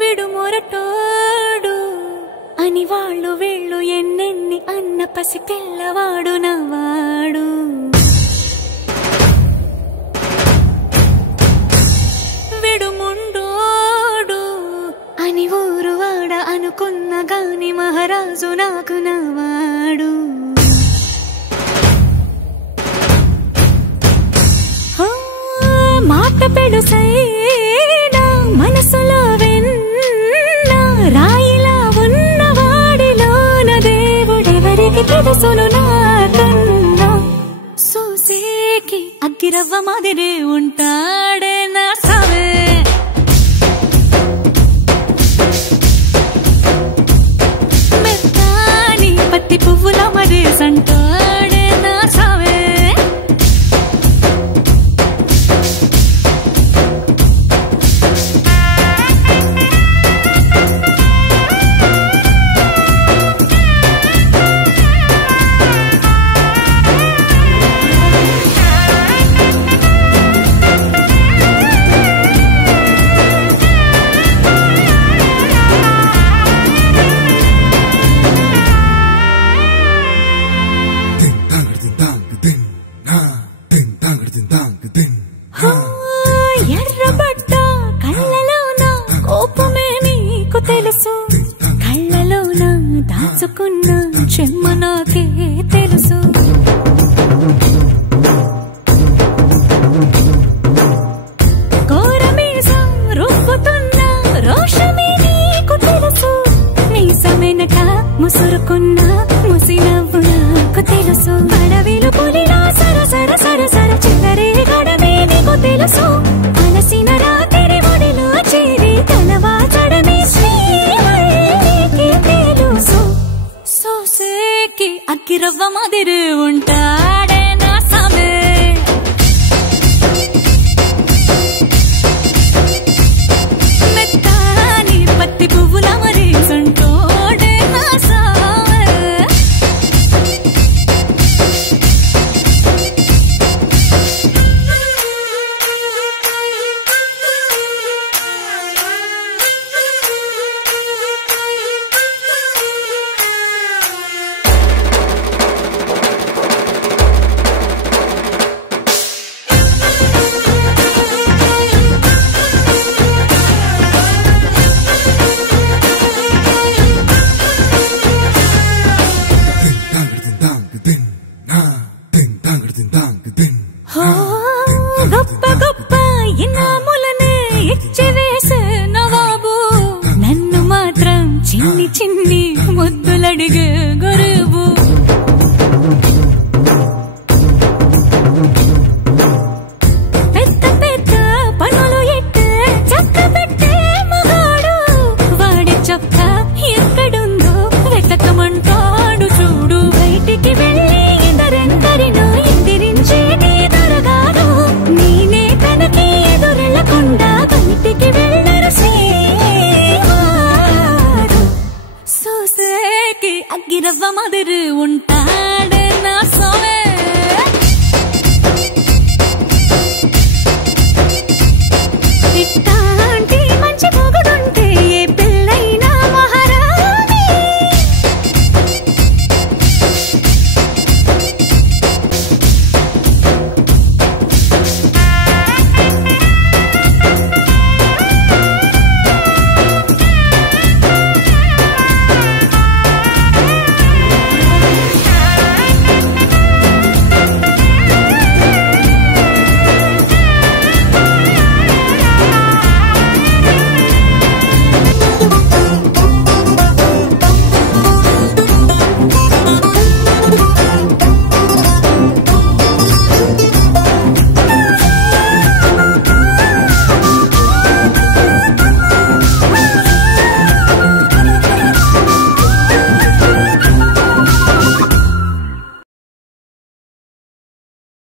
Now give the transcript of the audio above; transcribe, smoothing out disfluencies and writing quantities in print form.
విడుమొరటోడు అని వాళ్ళు వీళ్ళు ఎన్నెన్ని అన్న పసి పిల్లవాడు నవ్వాడు. విడుముండోడు అని ఊరు వాడ అనుకున్న గాని మహారాజు నాకు నవ్వాడు. మాట పెడుసైనా మనసులో వెన్న రాయిలా ఉన్నవాడిలోన దేవుడెవరికి తెలుసును నాకన్నా. సూసేకి అగ్గిరవ్వ మాదిరే ఉంటాడే నా సావే. మెత్తాని పత్తి పువ్వుల మరేసంటాడే నా సావే. ఎర్రబడ్డ కళ్ళలోన కోపమే నీకు తెలుసు, కళ్ళలోన దాచుకున్న చెమ్మ నాకే తెలుసు. కోరమీసం రుబ్బుతున్న రోషమే నీకు తెలుసు, మీసమెనక ముసురుకున్న ముసినవ్వు నాకు తెలుసు. అడవిలు పులిలా సరసర సరసర చిల్లరే గడమే నీకు తెలుసు, అలసిన రాత్రి ఒడిలో చేరి తలవాచడమే శ్రీవల్లికి తెలుసు. సోసేకి అగ్గిరవ్వ మాదిరి ఉంటాడే నా సామే. మెత్తాని పత్తి పువ్వుల మరేసంటోడే నా సామే. గొప్ప గొప్ప ఇనాములనే ఇచ్చి వేసే నవాబు, నన్ను మాత్రం చిన్ని చిన్ని ముద్దులడిగే